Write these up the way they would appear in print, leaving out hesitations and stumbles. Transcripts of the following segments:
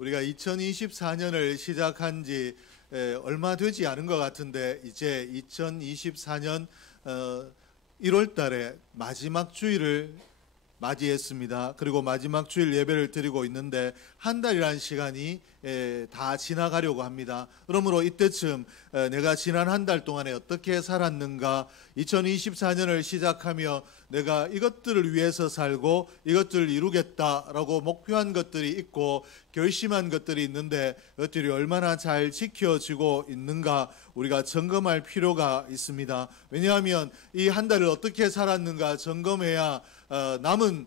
우리가 2024년을 시작한 지 얼마 되지 않은 것 같은데 이제 2024년 1월 달에 마지막 주일을 맞이했습니다. 그리고 마지막 주일 예배를 드리고 있는데 한 달이라는 시간이 다 지나가려고 합니다. 그러므로 이때쯤 내가 지난 한 달 동안에 어떻게 살았는가, 2024년을 시작하며 내가 이것들을 위해서 살고 이것들을 이루겠다라고 목표한 것들이 있고 결심한 것들이 있는데 그것들이 얼마나 잘 지켜지고 있는가 우리가 점검할 필요가 있습니다. 왜냐하면 이 한 달을 어떻게 살았는가 점검해야 남은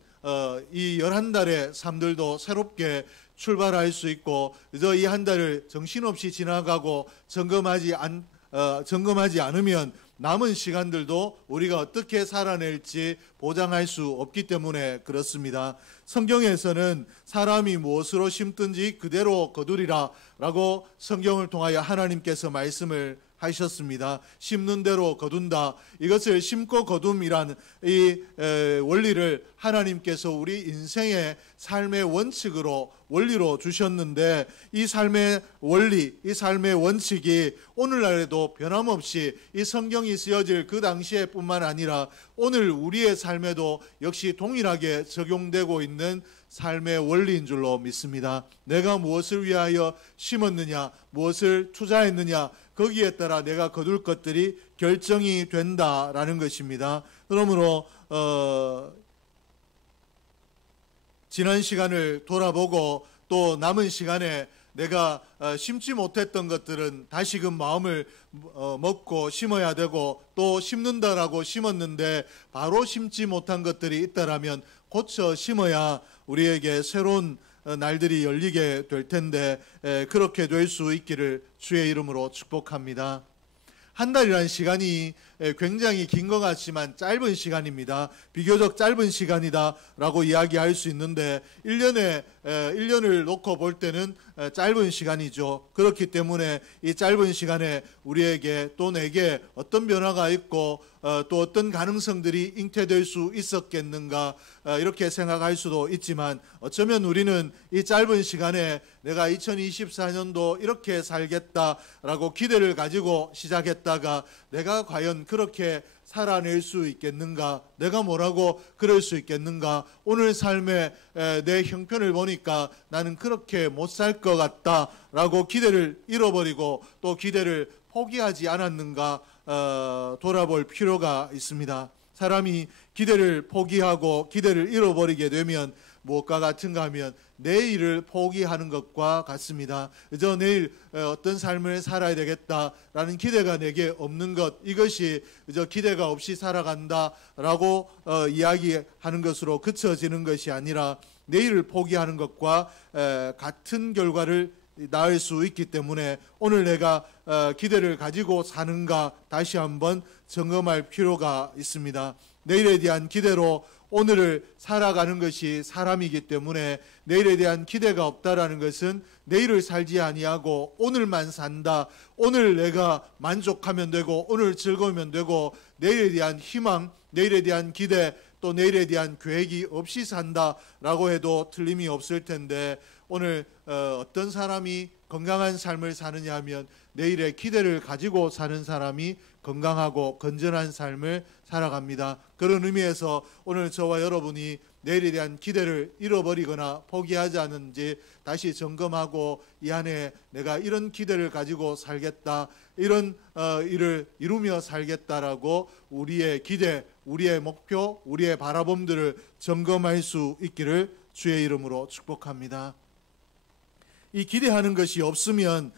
이 11달의 삶들도 새롭게 출발할 수 있고, 그저 이 한 달을 정신없이 지나가고 점검하지 않으면 남은 시간들도 우리가 어떻게 살아낼지 보장할 수 없기 때문에 그렇습니다. 성경에서는 사람이 무엇으로 심든지 그대로 거두리라 라고 성경을 통하여 하나님께서 말씀을 하셨습니다. 심는 대로 거둔다. 이것을 심고 거둠이란 이 원리를 하나님께서 우리 인생의 삶의 원리로 주셨는데, 이 삶의 원리, 이 삶의 원칙이 오늘날에도 변함없이 이 성경이 쓰여질 그 당시에 뿐만 아니라 오늘 우리의 삶에도 역시 동일하게 적용되고 있는 삶의 원리인 줄로 믿습니다. 내가 무엇을 위하여 심었느냐, 무엇을 투자했느냐, 거기에 따라 내가 거둘 것들이 결정이 된다라는 것입니다. 그러므로 지난 시간을 돌아보고 또 남은 시간에 내가 심지 못했던 것들은 다시금 마음을 먹고 심어야 되고, 또 심는다라고 심었는데 바로 심지 못한 것들이 있다라면 고쳐 심어야 우리에게 새로운 날들이 열리게 될 텐데 그렇게 될 수 있기를 주의 이름으로 축복합니다. 한 달이라는 시간이 굉장히 긴 것 같지만 짧은 시간입니다. 비교적 짧은 시간이다라고 이야기할 수 있는데 1년을 놓고 볼 때는 짧은 시간이죠. 그렇기 때문에 이 짧은 시간에 우리에게 또 내게 어떤 변화가 있고 또 어떤 가능성들이 잉태될 수 있었겠는가 이렇게 생각할 수도 있지만, 어쩌면 우리는 이 짧은 시간에 내가 2024년도 이렇게 살겠다라고 기대를 가지고 시작했다가 내가 과연 그렇게 살아낼 수 있겠는가, 내가 뭐라고 그럴 수 있겠는가, 오늘 삶의 내 형편을 보니까 나는 그렇게 못 살 것 같다라고 기대를 잃어버리고 또 기대를 포기하지 않았는가 돌아볼 필요가 있습니다. 사람이 기대를 포기하고 기대를 잃어버리게 되면 무엇과 같은가 하면 내일을 포기하는 것과 같습니다. 그저 내일 어떤 삶을 살아야 되겠다라는 기대가 내게 없는 것, 이것이 그저 기대가 없이 살아간다라고 이야기하는 것으로 그쳐지는 것이 아니라 내일을 포기하는 것과 같은 결과를 낳을 수 있기 때문에 오늘 내가 기대를 가지고 사는가 다시 한번 점검할 필요가 있습니다. 내일에 대한 기대로 오늘을 살아가는 것이 사람이기 때문에 내일에 대한 기대가 없다라는 것은 내일을 살지 아니하고 오늘만 산다, 오늘 내가 만족하면 되고 오늘 즐거우면 되고 내일에 대한 희망, 내일에 대한 기대, 또 내일에 대한 계획이 없이 산다라고 해도 틀림이 없을 텐데, 오늘 어떤 사람이 건강한 삶을 사느냐 하면 내일의 기대를 가지고 사는 사람이 건강하고 건전한 삶을 살아갑니다. 그런 의미에서 오늘 저와 여러분이 내일에 대한 기대를 잃어버리거나 포기하지 않는지 다시 점검하고 이 안에 내가 이런 기대를 가지고 살겠다, 이런 일을 이루며 살겠다라고 우리의 기대, 우리의 목표, 우리의 바라봄들을 점검할 수 있기를 주의 이름으로 축복합니다. 이 기대하는 것이 없으면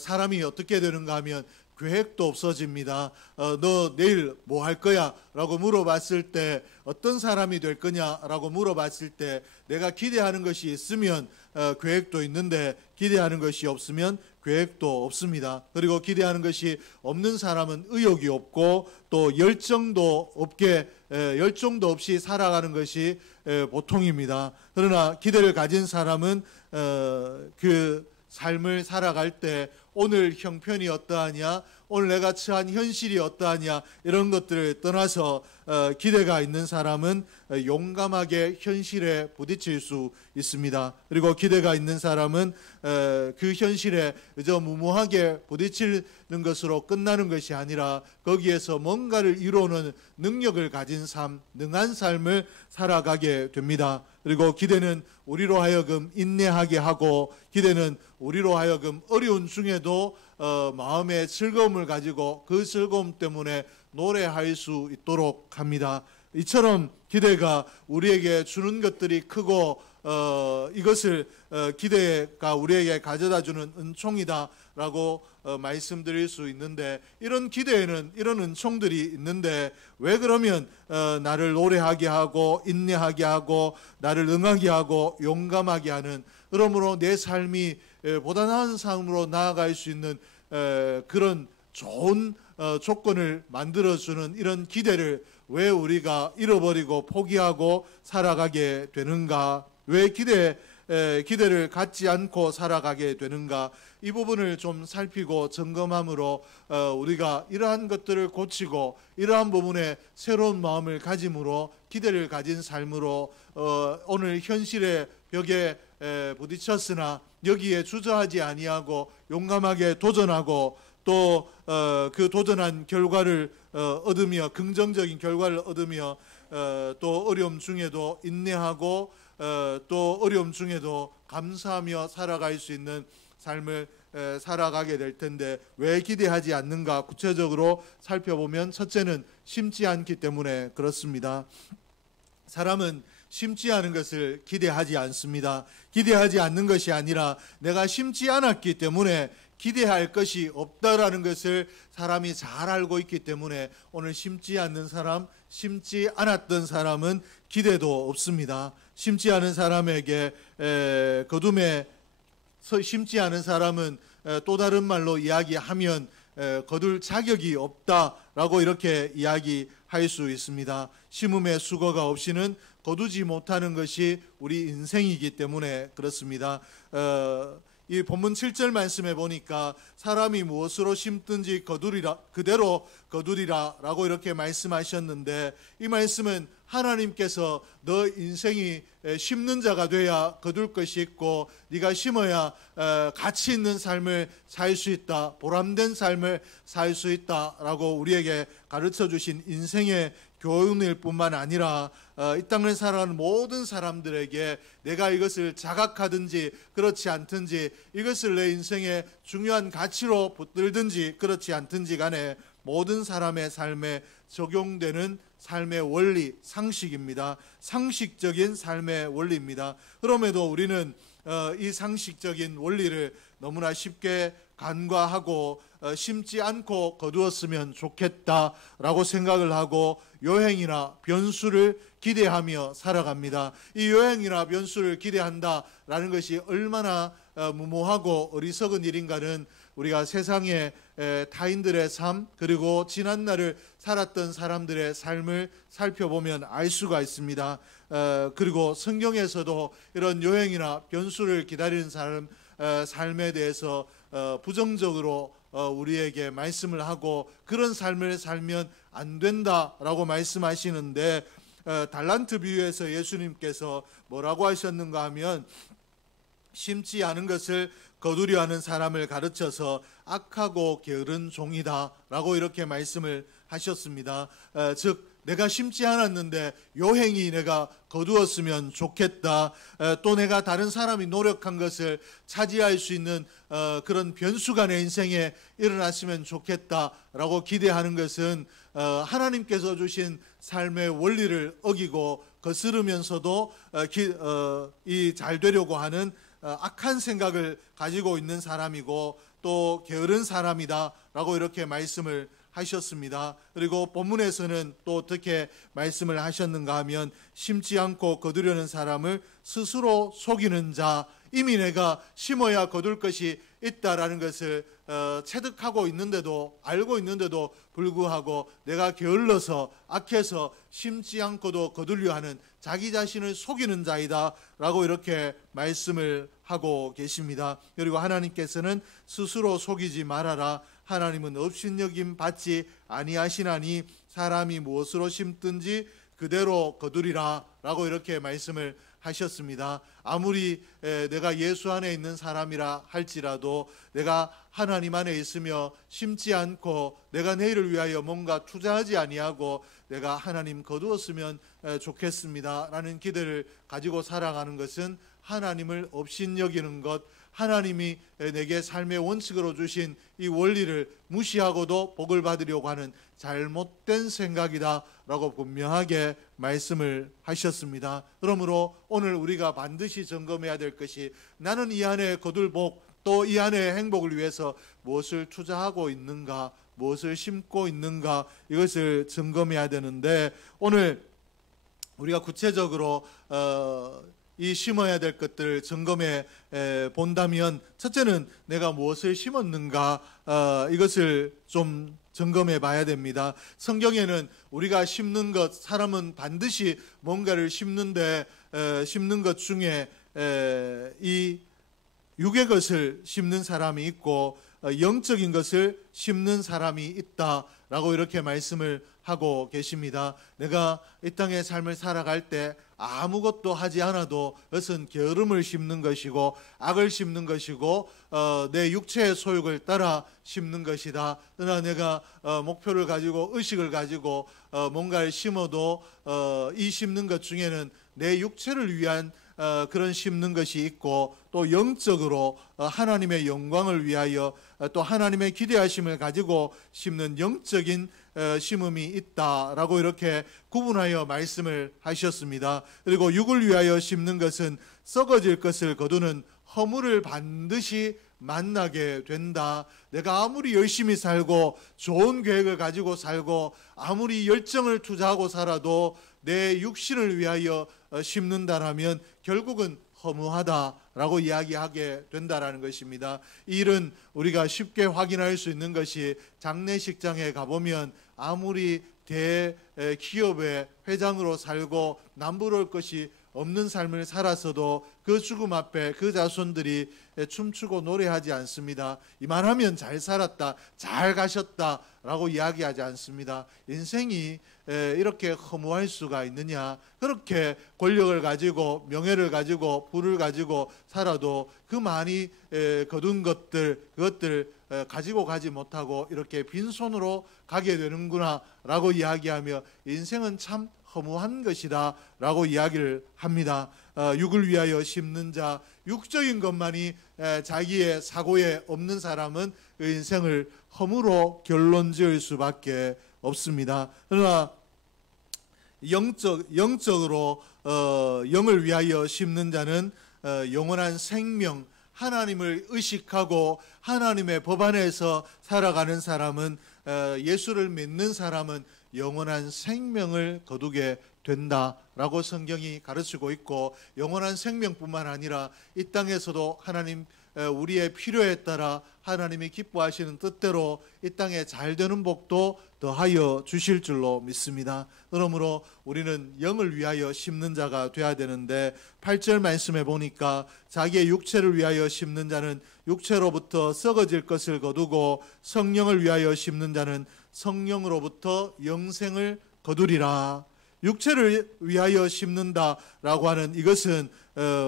사람이 어떻게 되는가 하면 계획도 없어집니다. 너 내일 뭐 할 거야? 라고 물어봤을 때, 어떤 사람이 될 거냐? 라고 물어봤을 때 내가 기대하는 것이 있으면 계획도 있는데 기대하는 것이 없으면 계획도 없습니다. 그리고 기대하는 것이 없는 사람은 의욕이 없고 또 열정도 없이 살아가는 것이 보통입니다. 그러나 기대를 가진 사람은 그 삶을 살아갈 때 오늘 형편이 어떠하냐, 오늘 내가 처한 현실이 어떠하냐, 이런 것들을 떠나서 기대가 있는 사람은 용감하게 현실에 부딪힐 수 있습니다. 그리고 기대가 있는 사람은 그 현실에 그저 무모하게 부딪히는 것으로 끝나는 것이 아니라 거기에서 뭔가를 이루는 능력을 가진 삶, 능한 삶을 살아가게 됩니다. 그리고 기대는 우리로 하여금 인내하게 하고, 기대는 우리로 하여금 어려운 중에도 마음의 즐거움을 가지고 그 즐거움 때문에 노래할 수 있도록 합니다. 이처럼 기대가 우리에게 주는 것들이 크고 이것을 기대가 우리에게 가져다주는 은총이다라고 말씀드릴 수 있는데, 이런 기대에는 이런 은총들이 있는데 왜 그러면 나를 노래하게 하고 인내하게 하고 나를 응하게 하고 용감하게 하는, 그러므로 내 삶이 보다 나은 삶으로 나아갈 수 있는 그런 좋은 조건을 만들어주는 이런 기대를 왜 우리가 잃어버리고 포기하고 살아가게 되는가? 왜 기대를 갖지 않고 살아가게 되는가? 이 부분을 좀 살피고 점검함으로 우리가 이러한 것들을 고치고 이러한 부분에 새로운 마음을 가짐으로 기대를 가진 삶으로 오늘 현실의 벽에 부딪혔으나 여기에 주저하지 아니하고 용감하게 도전하고 또 그 도전한 결과를 얻으며 긍정적인 결과를 얻으며 또 어려움 중에도 인내하고 또 어려움 중에도 감사하며 살아갈 수 있는 삶을 살아가게 될 텐데 왜 기대하지 않는가? 구체적으로 살펴보면 첫째는 심지 않기 때문에 그렇습니다. 사람은 심지 않은 것을 기대하지 않습니다. 기대하지 않는 것이 아니라 내가 심지 않았기 때문에 기대할 것이 없다라는 것을 사람이 잘 알고 있기 때문에 오늘 심지 않는 사람, 심지 않았던 사람은 기대도 없습니다. 심지 않은 사람에게 거둠에 심지 않은 사람은 또 다른 말로 이야기하면 거둘 자격이 없다라고 이렇게 이야기할 수 있습니다. 심음의 수고가 없이는 거두지 못하는 것이 우리 인생이기 때문에 그렇습니다. 이 본문 7절 말씀에 보니까 사람이 무엇으로 심든지 거두리라, 그대로 거두리라 라고 이렇게 말씀하셨는데, 이 말씀은 하나님께서 너 인생이 심는 자가 돼야 거둘 것이 있고 네가 심어야 가치 있는 삶을 살 수 있다, 보람된 삶을 살 수 있다라고 우리에게 가르쳐 주신 인생의 교훈일 뿐만 아니라 이 땅을 살아가는 모든 사람들에게 내가 이것을 자각하든지 그렇지 않든지, 이것을 내 인생의 중요한 가치로 붙들든지 그렇지 않든지 간에 모든 사람의 삶에 적용되는 삶의 원리, 상식입니다. 상식적인 삶의 원리입니다. 그럼에도 우리는 이 상식적인 원리를 너무나 쉽게 간과하고 심지 않고 거두었으면 좋겠다라고 생각을 하고 요행이나 변수를 기대하며 살아갑니다. 이 요행이나 변수를 기대한다라는 것이 얼마나 무모하고 어리석은 일인가는 우리가 세상의 타인들의 삶, 그리고 지난날을 살았던 사람들의 삶을 살펴보면 알 수가 있습니다. 그리고 성경에서도 이런 요행이나 변수를 기다리는 사람 삶에 대해서 부정적으로 우리에게 말씀을 하고 그런 삶을 살면 안 된다라고 말씀하시는데, 달란트 비유에서 예수님께서 뭐라고 하셨는가 하면 심지 않은 것을 거두려 하는 사람을 가르쳐서 악하고 게으른 종이다 라고 이렇게 말씀을 하셨습니다. 즉 내가 심지 않았는데 요행이 내가 거두었으면 좋겠다, 또 내가 다른 사람이 노력한 것을 차지할 수 있는 그런 변수가 내 인생에 일어났으면 좋겠다라고 기대하는 것은 하나님께서 주신 삶의 원리를 어기고 거스르면서도 이 잘 되려고 하는 악한 생각을 가지고 있는 사람이고 또 게으른 사람이다 라고 이렇게 말씀을 하셨습니다. 그리고 본문에서는 또 어떻게 말씀을 하셨는가 하면 심지 않고 거두려는 사람을 스스로 속이는 자, 이미 내가 심어야 거둘 것이 있다라는 것을 체득하고 있는데도, 알고 있는데도 불구하고 내가 게을러서 악해서 심지 않고도 거두려 하는 자기 자신을 속이는 자이다 라고 이렇게 말씀을 하고 계십니다. 그리고 하나님께서는 스스로 속이지 말아라, 하나님은 업신여김 받지 아니하시나니 사람이 무엇으로 심든지 그대로 거두리라 라고 이렇게 말씀을 하셨습니다. 아무리 내가 예수 안에 있는 사람이라 할지라도 내가 하나님 안에 있으며 심지 않고 내가 내일을 위하여 뭔가 투자하지 아니하고 내가 하나님 거두었으면 좋겠습니다 라는 기대를 가지고 살아가는 것은 하나님을 업신여기는 것, 하나님이 내게 삶의 원칙으로 주신 이 원리를 무시하고도 복을 받으려고 하는 잘못된 생각이다 라고 분명하게 말씀을 하셨습니다. 그러므로 오늘 우리가 반드시 점검해야 될 것이 나는 이 안에 거둘 복, 또 이 안에 행복을 위해서 무엇을 투자하고 있는가, 무엇을 심고 있는가, 이것을 점검해야 되는데, 오늘 우리가 구체적으로 이 심어야 될 것들을 점검해 본다면, 첫째는 내가 무엇을 심었는가, 이것을 좀 점검해 봐야 됩니다. 성경에는 우리가 심는 것, 사람은 반드시 뭔가를 심는데 심는 것 중에 이 육의 것을 심는 사람이 있고 영적인 것을 심는 사람이 있다라고 이렇게 말씀을 하고 계십니다. 내가 이 땅의 삶을 살아갈 때 아무것도 하지 않아도 그것은 게으름을 심는 것이고 악을 심는 것이고 내 육체의 소욕을 따라 심는 것이다. 그러나 내가 목표를 가지고 의식을 가지고 뭔가를 심어도 이 심는 것 중에는 내 육체를 위한 그런 심는 것이 있고, 또 영적으로 하나님의 영광을 위하여 또 하나님의 기대하심을 가지고 심는 영적인 심음이 있다라고 이렇게 구분하여 말씀을 하셨습니다. 그리고 육을 위하여 심는 것은 썩어질 것을 거두는 허물을 반드시 만나게 된다. 내가 아무리 열심히 살고 좋은 계획을 가지고 살고 아무리 열정을 투자하고 살아도 내 육신을 위하여 심는다라면 결국은 허무하다라고 이야기하게 된다라는 것입니다. 이 일은 우리가 쉽게 확인할 수 있는 것이, 장례식장에 가보면 아무리 대기업의 회장으로 살고 남부러울 것이 없는 삶을 살았어도 그 죽음 앞에 그 자손들이 춤추고 노래하지 않습니다. 이만하면 잘 살았다, 잘 가셨다 라고 이야기하지 않습니다. 인생이 이렇게 허무할 수가 있느냐. 그렇게 권력을 가지고 명예를 가지고 부를 가지고 살아도 그 많이 거둔 그것들 가지고 가지 못하고 이렇게 빈손으로 가게 되는구나 라고 이야기하며 인생은 참 허무한 것이다 라고 이야기를 합니다. 육을 위하여 심는 자, 육적인 것만이 자기의 사고에 없는 사람은 그 인생을 허무로 결론 지을 수밖에 없습니다. 그러나 영적으로 영을 위하여 심는 자는 영원한 생명, 하나님을 의식하고 하나님의 법 안에서 살아가는 사람은, 예수를 믿는 사람은 영원한 생명을 거두게 된다라고 성경이 가르치고 있고, 영원한 생명뿐만 아니라 이 땅에서도 하나님 우리의 필요에 따라 하나님이 기뻐하시는 뜻대로 이 땅에 잘 되는 복도 더하여 주실 줄로 믿습니다. 그러므로 우리는 영을 위하여 심는 자가 되어야 되는데, 8절 말씀에 보니까 자기의 육체를 위하여 심는 자는 육체로부터 썩어질 것을 거두고 성령을 위하여 심는 자는 성령으로부터 영생을 거두리라. 육체를 위하여 심는다라고 하는 이것은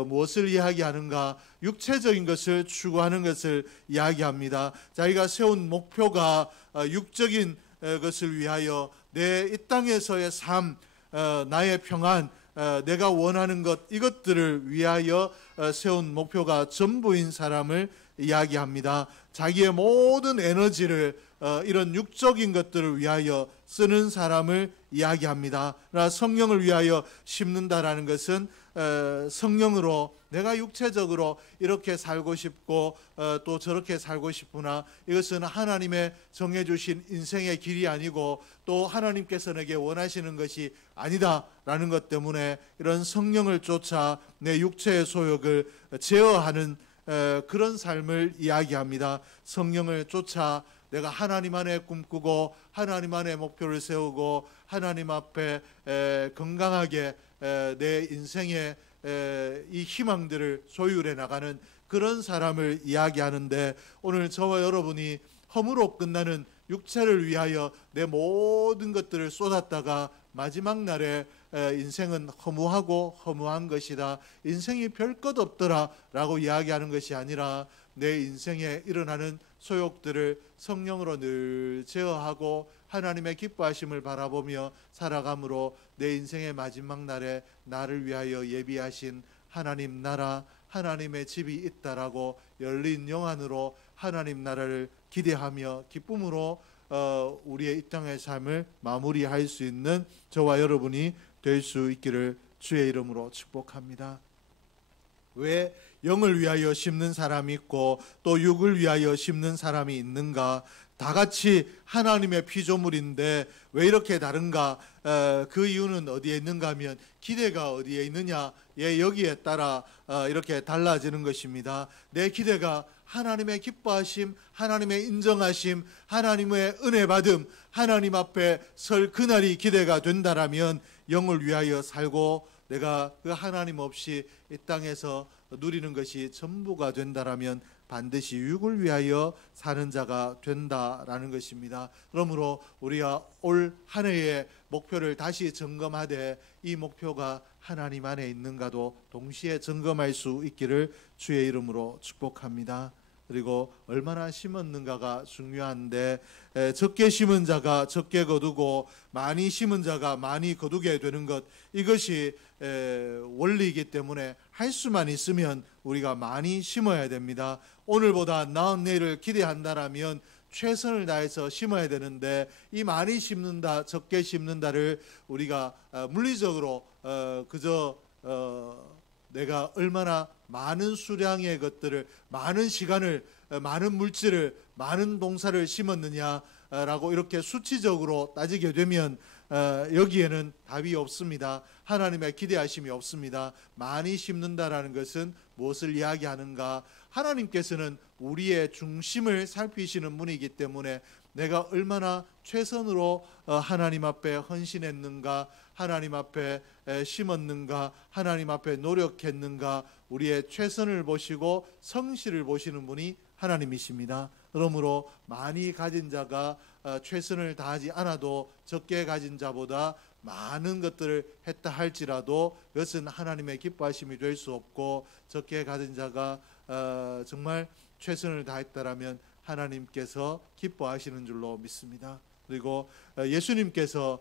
무엇을 이야기하는가? 육체적인 것을 추구하는 것을 이야기합니다. 자기가 세운 목표가 육적인 것을 위하여 내 이 땅에서의 삶, 나의 평안, 내가 원하는 것, 이것들을 위하여 세운 목표가 전부인 사람을 이야기합니다. 자기의 모든 에너지를 이런 육적인 것들을 위하여 쓰는 사람을 이야기합니다. 그러나 성령을 위하여 심는다라는 것은 성령으로 내가 육체적으로 이렇게 살고 싶고 또 저렇게 살고 싶구나, 이것은 하나님의 정해주신 인생의 길이 아니고 또 하나님께서 내게 원하시는 것이 아니다라는 것 때문에 이런 성령을 쫓아 내 육체의 소욕을 제어하는 그런 삶을 이야기합니다. 성령을 쫓아 내가 하나님 안에 꿈꾸고 하나님 안에 목표를 세우고 하나님 앞에 건강하게 내 인생의 이 희망들을 소유해 나가는 그런 사람을 이야기하는데, 오늘 저와 여러분이 허무로 끝나는 육체를 위하여 내 모든 것들을 쏟았다가 마지막 날에 인생은 허무한 것이다, 인생이 별 것 없더라 라고 이야기하는 것이 아니라 내 인생에 일어나는 소욕들을 성령으로 늘 제어하고 하나님의 기뻐하심을 바라보며 살아감으로 내 인생의 마지막 날에 나를 위하여 예비하신 하나님 나라, 하나님의 집이 있다라고 열린 영안으로 하나님 나라를 기대하며 기쁨으로 우리의 이 땅의 삶을 마무리할 수 있는 저와 여러분이 될 수 있기를 주의 이름으로 축복합니다. 왜 영을 위하여 심는 사람이 있고 또 육을 위하여 심는 사람이 있는가? 다 같이 하나님의 피조물인데 왜 이렇게 다른가? 그 이유는 어디에 있는가 하면 기대가 어디에 있느냐, 여기에 따라 이렇게 달라지는 것입니다. 내 기대가 하나님의 기뻐하심, 하나님의 인정하심, 하나님의 은혜 받음, 하나님 앞에 설 그날이 기대가 된다라면 영을 위하여 살고 내가 그 하나님 없이 이 땅에서 누리는 것이 전부가 된다라면 반드시 육을 위하여 사는 자가 된다라는 것입니다. 그러므로 우리가 올 한 해의 목표를 다시 점검하되 이 목표가 하나님 안에 있는가도 동시에 점검할 수 있기를 주의 이름으로 축복합니다. 그리고 얼마나 심었는가가 중요한데 적게 심은 자가 적게 거두고 많이 심은 자가 많이 거두게 되는 것, 이것이 원리이기 때문에 할 수만 있으면 우리가 많이 심어야 됩니다. 오늘보다 나은 내일을 기대한다라면 최선을 다해서 심어야 되는데 이 많이 심는다 적게 심는다를 우리가 물리적으로 그저 내가 얼마나 많은 수량의 것들을, 많은 시간을, 많은 물질을, 많은 동사를 심었느냐라고 이렇게 수치적으로 따지게 되면 여기에는 답이 없습니다. 하나님의 기대하심이 없습니다. 많이 심는다라는 것은 무엇을 이야기하는가? 하나님께서는 우리의 중심을 살피시는 분이기 때문에 내가 얼마나 최선으로 하나님 앞에 헌신했는가, 하나님 앞에 심었는가, 하나님 앞에 노력했는가, 우리의 최선을 보시고 성실을 보시는 분이 하나님이십니다. 그러므로 많이 가진 자가 최선을 다하지 않아도 적게 가진 자보다 많은 것들을 했다 할지라도 그것은 하나님의 기뻐하심이 될 수 없고, 적게 가진 자가 정말 최선을 다했다라면 하나님께서 기뻐하시는 줄로 믿습니다. 그리고 예수님께서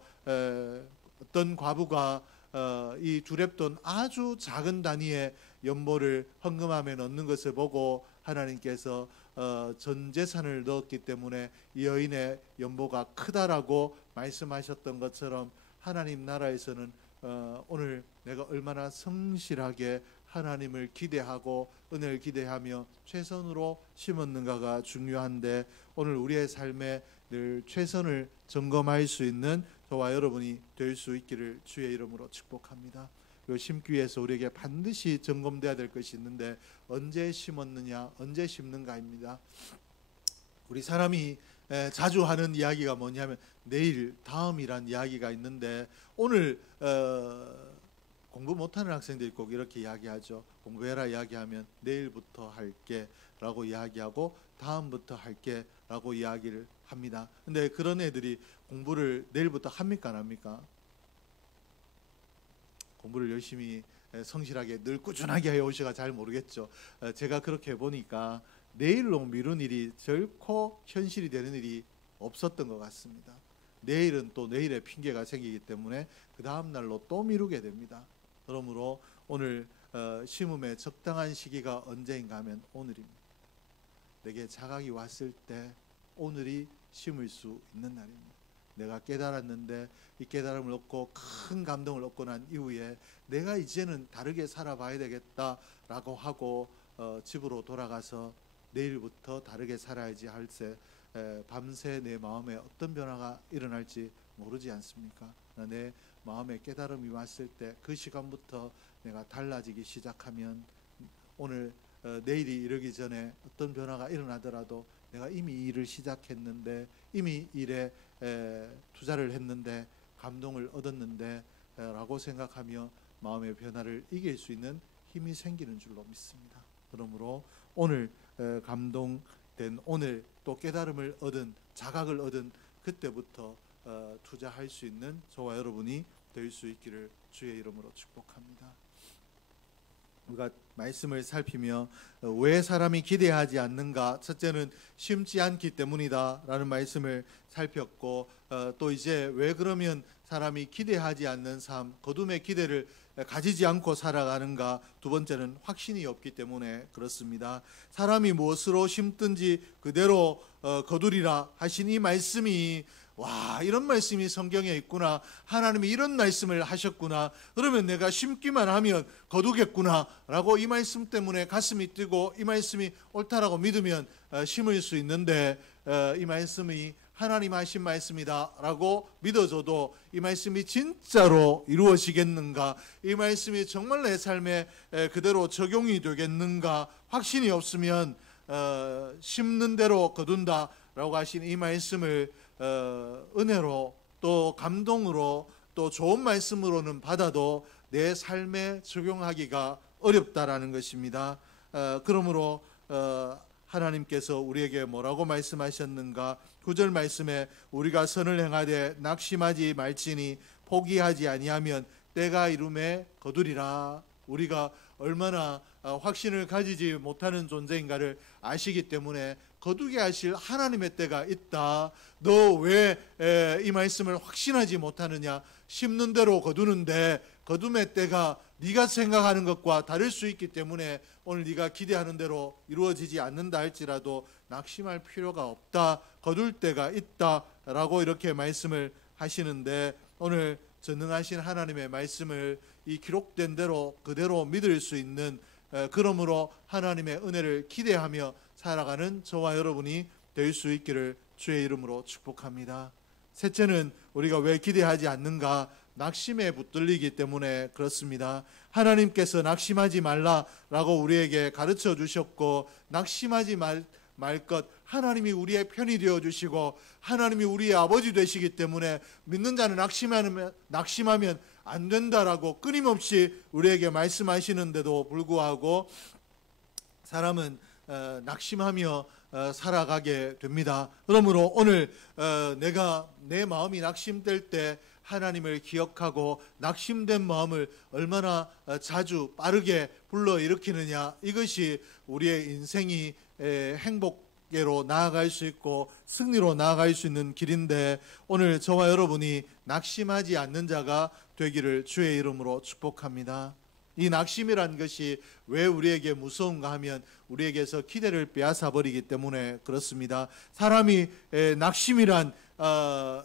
어떤 과부가 이 두렙돈 아주 작은 단위의 연보를 헌금함에 넣는 것을 보고 하나님께서 전 재산을 넣었기 때문에 이 여인의 연보가 크다라고 말씀하셨던 것처럼 하나님 나라에서는 오늘 내가 얼마나 성실하게 하나님을 기대하고 은혜를 기대하며 최선으로 심었는가가 중요한데, 오늘 우리의 삶에 늘 최선을 점검할 수 있는 저와 여러분이 될 수 있기를 주의 이름으로 축복합니다. 심기 위해서 우리에게 반드시 점검돼야 될 것이 있는데 언제 심었느냐, 언제 심는가입니다. 우리 사람이 자주 하는 이야기가 뭐냐면 내일, 다음이란 이야기가 있는데 오늘 공부 못하는 학생들이 꼭 이렇게 이야기하죠. 공부해라 이야기하면 내일부터 할게 라고 이야기하고 다음부터 할게 라고 이야기를 합니다. 근데 그런 애들이 공부를 내일부터 합니까, 안 합니까? 공부를 열심히 성실하게 늘 꾸준하게 해오시가 잘 모르겠죠. 제가 그렇게 보니까 내일로 미룬 일이 결코 현실이 되는 일이 없었던 것 같습니다. 내일은 또 내일의 핑계가 생기기 때문에 그 다음 날로 또 미루게 됩니다. 그러므로 오늘 심음의 적당한 시기가 언제인가 하면 오늘입니다. 내게 자각이 왔을 때 오늘이 심을 수 있는 날입니다. 내가 깨달았는데 이 깨달음을 얻고 큰 감동을 얻고 난 이후에 내가 이제는 다르게 살아봐야 되겠다라고 하고 집으로 돌아가서 내일부터 다르게 살아야지 할세 밤새 내 마음에 어떤 변화가 일어날지 모르지 않습니까? 내 마음에 깨달음이 왔을 때 그 시간부터 내가 달라지기 시작하면 오늘 내일이 이르기 전에 어떤 변화가 일어나더라도 내가 이미 일을 시작했는데, 이미 일에 투자를 했는데, 감동을 얻었는데 라고 생각하며 마음의 변화를 이길 수 있는 힘이 생기는 줄로 믿습니다. 그러므로 오늘 감동 된 오늘, 또 깨달음을 얻은, 자각을 얻은 그때부터 투자할 수 있는 저와 여러분이 될 수 있기를 주의 이름으로 축복합니다. 우리가 말씀을 살피며 왜 사람이 기대하지 않는가? 첫째는 심지 않기 때문이다 라는 말씀을 살폈고, 또 이제 왜 그러면 사람이 기대하지 않는 삶, 거둠의 기대를 가지지 않고 살아가는가? 두 번째는 확신이 없기 때문에 그렇습니다. 사람이 무엇으로 심든지 그대로 거두리라 하신 이 말씀이, 와, 이런 말씀이 성경에 있구나, 하나님이 이런 말씀을 하셨구나, 그러면 내가 심기만 하면 거두겠구나 라고 이 말씀 때문에 가슴이 뛰고 이 말씀이 옳다라고 믿으면 심을 수 있는데, 이 말씀이 하나님 하신 말씀이다 라고 믿어줘도 이 말씀이 진짜로 이루어지겠는가, 이 말씀이 정말 내 삶에 그대로 적용이 되겠는가, 확신이 없으면 심는 대로 거둔다 라고 하신 이 말씀을 은혜로, 또 감동으로, 또 좋은 말씀으로는 받아도 내 삶에 적용하기가 어렵다라는 것입니다. 그러므로 하나님께서 우리에게 뭐라고 말씀하셨는가? 9절 말씀에 우리가 선을 행하되 낙심하지 말지니 포기하지 아니하면 때가 이름에 거두리라. 우리가 얼마나 확신을 가지지 못하는 존재인가를 아시기 때문에 거두게 하실 하나님의 때가 있다. 너 왜 이 말씀을 확신하지 못하느냐? 심는 대로 거두는데 거둠의 때가 네가 생각하는 것과 다를 수 있기 때문에 오늘 네가 기대하는 대로 이루어지지 않는다 할지라도 낙심할 필요가 없다. 거둘 때가 있다 라고 이렇게 말씀을 하시는데, 오늘 전능하신 하나님의 말씀을 이 기록된 대로 그대로 믿을 수 있는, 그러므로 하나님의 은혜를 기대하며 살아가는 저와 여러분이 될 수 있기를 주의 이름으로 축복합니다. 셋째는 우리가 왜 기대하지 않는가? 낙심에 붙들리기 때문에 그렇습니다. 하나님께서 낙심하지 말라라고 우리에게 가르쳐 주셨고, 낙심하지 말 것, 하나님이 우리의 편이 되어 주시고 하나님이 우리의 아버지 되시기 때문에 믿는 자는 낙심하면 안 된다라고 끊임없이 우리에게 말씀하시는데도 불구하고 사람은 낙심하며 살아가게 됩니다. 그러므로 오늘 내가 내 마음이 낙심될 때 하나님을 기억하고 낙심된 마음을 얼마나 자주 빠르게 불러일으키느냐, 이것이 우리의 인생이 행복계로 나아갈 수 있고 승리로 나아갈 수 있는 길인데, 오늘 저와 여러분이 낙심하지 않는 자가 되기를 주의 이름으로 축복합니다. 이 낙심이란 것이 왜 우리에게 무서운가 하면 우리에게서 기대를 빼앗아 버리기 때문에 그렇습니다. 사람이 낙심이란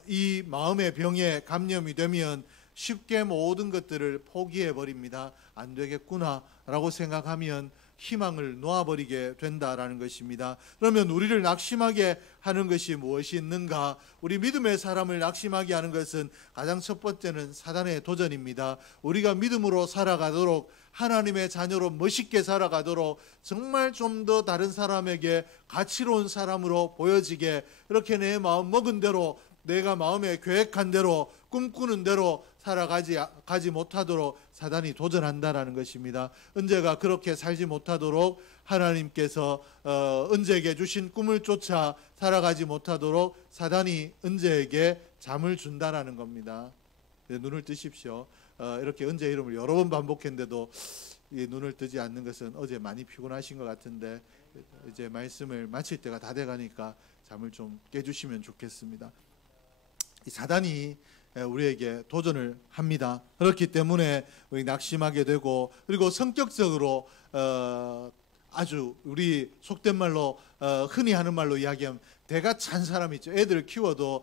이 마음의 병에 감염이 되면 쉽게 모든 것들을 포기해 버립니다. 안 되겠구나 라고 생각하면 희망을 놓아버리게 된다라는 것입니다. 그러면 우리를 낙심하게 하는 것이 무엇이 있는가? 우리 믿음의 사람을 낙심하게 하는 것은 가장 첫 번째는 사단의 도전입니다. 우리가 믿음으로 살아가도록, 하나님의 자녀로 멋있게 살아가도록, 정말 좀 더 다른 사람에게 가치로운 사람으로 보여지게, 이렇게 내 마음 먹은 대로, 내가 마음에 계획한 대로, 꿈꾸는 대로 살아가지 못하도록 사단이 도전한다라는 것입니다. 은재가 그렇게 살지 못하도록 하나님께서 은재에게 주신 꿈을 쫓아 살아가지 못하도록 사단이 은재에게 잠을 준다라는 겁니다. 눈을 뜨십시오. 이렇게 은재 이름을 여러 번 반복했는데도 이 눈을 뜨지 않는 것은 어제 많이 피곤하신 것 같은데, 이제 말씀을 마칠 때가 다 돼가니까 잠을 좀 깨주시면 좋겠습니다. 이 사단이 우리에게 도전을 합니다. 그렇기 때문에 우리 낙심하게 되고, 그리고 성격적으로 아주 우리 속된 말로 흔히 하는 말로 이야기하면 대가 찬 사람 있죠. 애들 키워도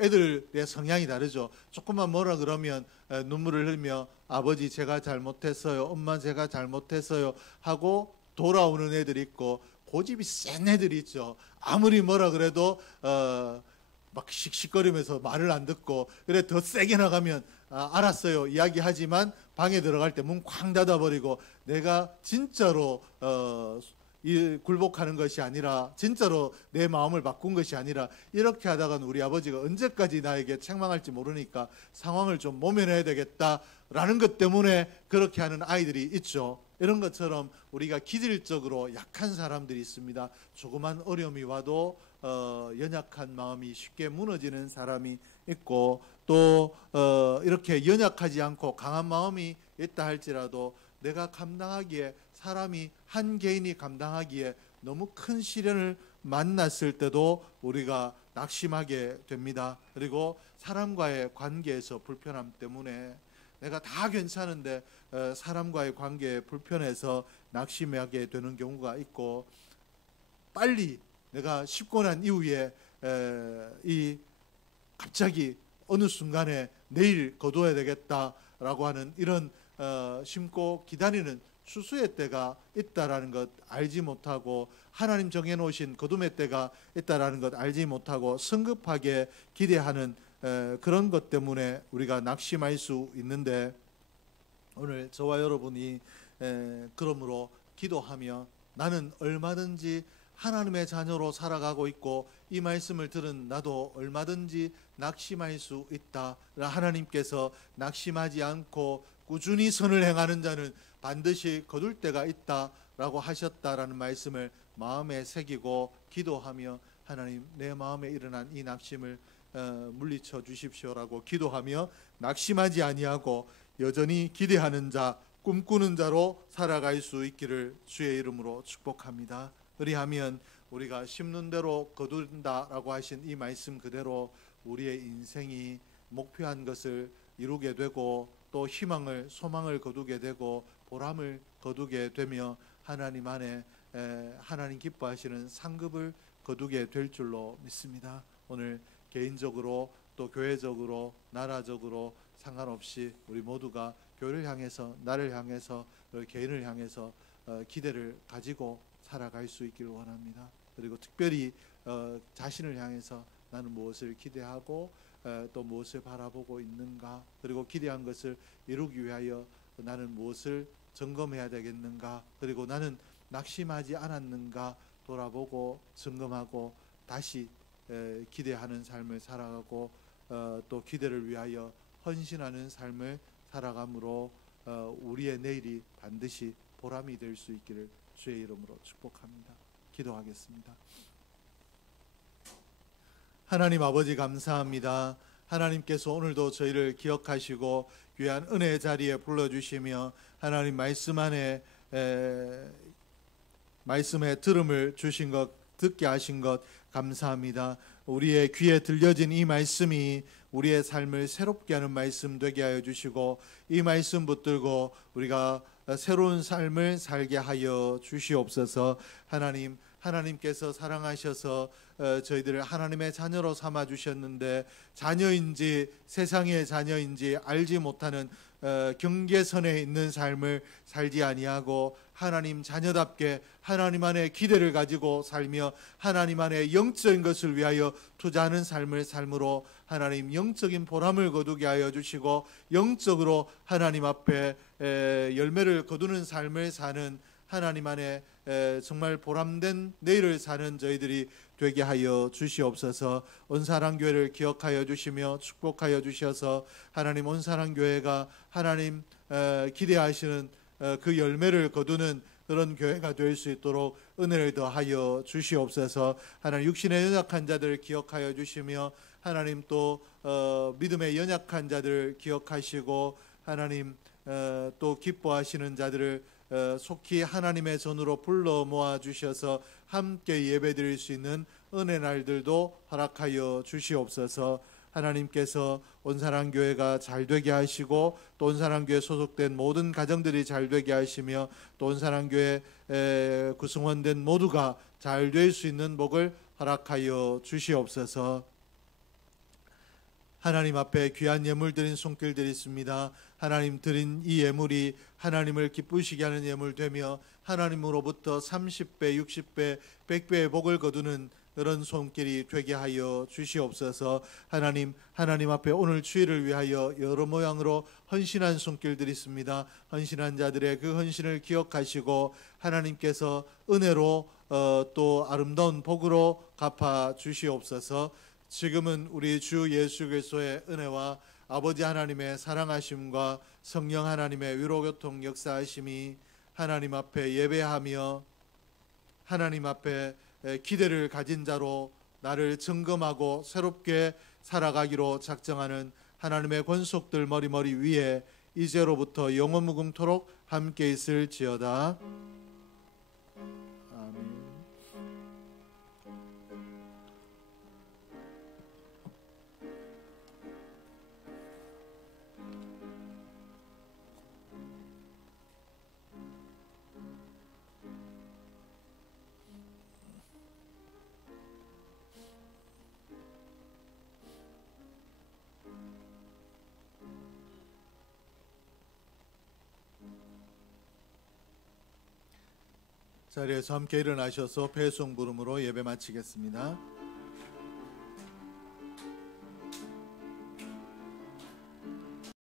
애들의 성향이 다르죠. 조금만 뭐라 그러면 눈물을 흘리며 아버지 제가 잘못했어요, 엄마 제가 잘못했어요 하고 돌아오는 애들이 있고, 고집이 센 애들이 있죠. 아무리 뭐라 그래도 막 씩씩거리면서 말을 안 듣고, 그래 더 세게 나가면 알았어요 이야기하지만 방에 들어갈 때 문 쾅 닫아버리고, 내가 진짜로 굴복하는 것이 아니라, 진짜로 내 마음을 바꾼 것이 아니라, 이렇게 하다가는 우리 아버지가 언제까지 나에게 책망할지 모르니까 상황을 좀 모면해야 되겠다라고 라는 것 때문에 그렇게 하는 아이들이 있죠. 이런 것처럼 우리가 기질적으로 약한 사람들이 있습니다. 조그만 어려움이 와도 연약한 마음이 쉽게 무너지는 사람이 있고, 또 이렇게 연약하지 않고 강한 마음이 있다 할지라도 내가 감당하기에, 사람이 한 개인이 감당하기에 너무 큰 시련을 만났을 때도 우리가 낙심하게 됩니다. 그리고 사람과의 관계에서 불편함 때문에 내가 다 괜찮은데 사람과의 관계에 불편해서 낙심하게 되는 경우가 있고, 빨리 내가 쉽고 난 이후에 이 갑자기 어느 순간에 내일 거둬야 되겠다라고 하는 이런 심고 기다리는 추수의 때가 있다라는 것 알지 못하고, 하나님 정해놓으신 거둠의 때가 있다라는 것 알지 못하고 성급하게 기대하는 그런 것 때문에 우리가 낙심할 수 있는데, 오늘 저와 여러분이 그러므로 기도하며 나는 얼마든지 하나님의 자녀로 살아가고 있고 이 말씀을 들은 나도 얼마든지 낙심할 수 있다. 하나님께서 낙심하지 않고 꾸준히 선을 행하는 자는 반드시 거둘 때가 있다라고 하셨다라는 말씀을 마음에 새기고 기도하며, 하나님 내 마음에 일어난 이 낙심을 물리쳐 주십시오라고 기도하며 낙심하지 아니하고 여전히 기대하는 자, 꿈꾸는 자로 살아갈 수 있기를 주의 이름으로 축복합니다. 그리하면 우리가 심는 대로 거둔다라고 하신 이 말씀 그대로 우리의 인생이 목표한 것을 이루게 되고, 또 희망을, 소망을 거두게 되고 보람을 거두게 되며 하나님 안에 하나님 기뻐하시는 상급을 거두게 될 줄로 믿습니다. 오늘 개인적으로 또 교회적으로 나라적으로 상관없이 우리 모두가 교회를 향해서, 나를 향해서, 개인을 향해서 기대를 가지고 살아갈 수 있기를 원합니다. 그리고 특별히 자신을 향해서 나는 무엇을 기대하고 또 무엇을 바라보고 있는가, 그리고 기대한 것을 이루기 위하여 나는 무엇을 점검해야 되겠는가, 그리고 나는 낙심하지 않았는가 돌아보고 점검하고 다시 기대하는 삶을 살아가고 또 기대를 위하여 헌신하는 삶을 살아감으로 우리의 내일이 반드시 보람이 될 수 있기를 주의 이름으로 축복합니다. 기도하겠습니다. 하나님 아버지 감사합니다. 하나님께서 오늘도 저희를 기억하시고 귀한 은혜의 자리에 불러주시며 하나님 말씀 안에 말씀의 들음을 주신 것, 듣게 하신 것 감사합니다. 우리의 귀에 들려진 이 말씀이 우리의 삶을 새롭게 하는 말씀 되게 하여 주시고, 이 말씀 붙들고 우리가 새로운 삶을 살게 하여 주시옵소서. 하나님께서 사랑하셔서 저희들을 하나님의 자녀로 삼아 주셨는데, 자녀인지 세상의 자녀인지 알지 못하는 경계선에 있는 삶을 살지 아니하고 하나님 자녀답게 하나님 안에 기대를 가지고 살며 하나님 안에 영적인 것을 위하여 투자하는 삶을 삶으로 하나님 영적인 보람을 거두게 하여 주시고, 영적으로 하나님 앞에 열매를 거두는 삶을 사는, 하나님 안에 정말 보람된 내일을 사는 저희들이 되게 하여 주시옵소서. 온사랑교회를 기억하여 주시며 축복하여 주셔서 하나님 온사랑교회가 하나님 기대하시는 그 열매를 거두는 그런 교회가 될 수 있도록 은혜를 더하여 주시옵소서. 하나님 육신의 연약한 자들을 기억하여 주시며 하나님 또 믿음의 연약한 자들을 기억하시고 하나님 또 기뻐하시는 자들을 속히 하나님의 전으로 불러 모아 주셔서 함께 예배드릴 수 있는 은혜 날들도 허락하여 주시옵소서. 하나님께서 온사랑교회가 잘되게 하시고 또 온사랑교회 소속된 모든 가정들이 잘되게 하시며 또 온사랑교회 구성원된 모두가 잘 될 수 있는 복을 허락하여 주시옵소서. 하나님 앞에 귀한 예물 드린 손길 드리십니다. 하나님 드린 이 예물이 하나님을 기쁘시게 하는 예물 되며 하나님으로부터 30배, 60배, 100배의 복을 거두는 그런 손길이 되게 하여 주시옵소서. 하나님 앞에 오늘 주일을 위하여 여러 모양으로 헌신한 손길 드리십니다. 헌신한 자들의 그 헌신을 기억하시고 하나님께서 은혜로 또 아름다운 복으로 갚아 주시옵소서. 지금은 우리 주 예수 그리스도의 은혜와 아버지 하나님의 사랑하심과 성령 하나님의 위로교통 역사하심이 하나님 앞에 예배하며 하나님 앞에 기대를 가진 자로 나를 점검하고 새롭게 살아가기로 작정하는 하나님의 권속들 머리머리 위에 이제로부터 영원 무궁토록 함께 있을지어다. 아멘. 자리에서 함께 일어나셔서 배송 부름으로 예배 마치겠습니다.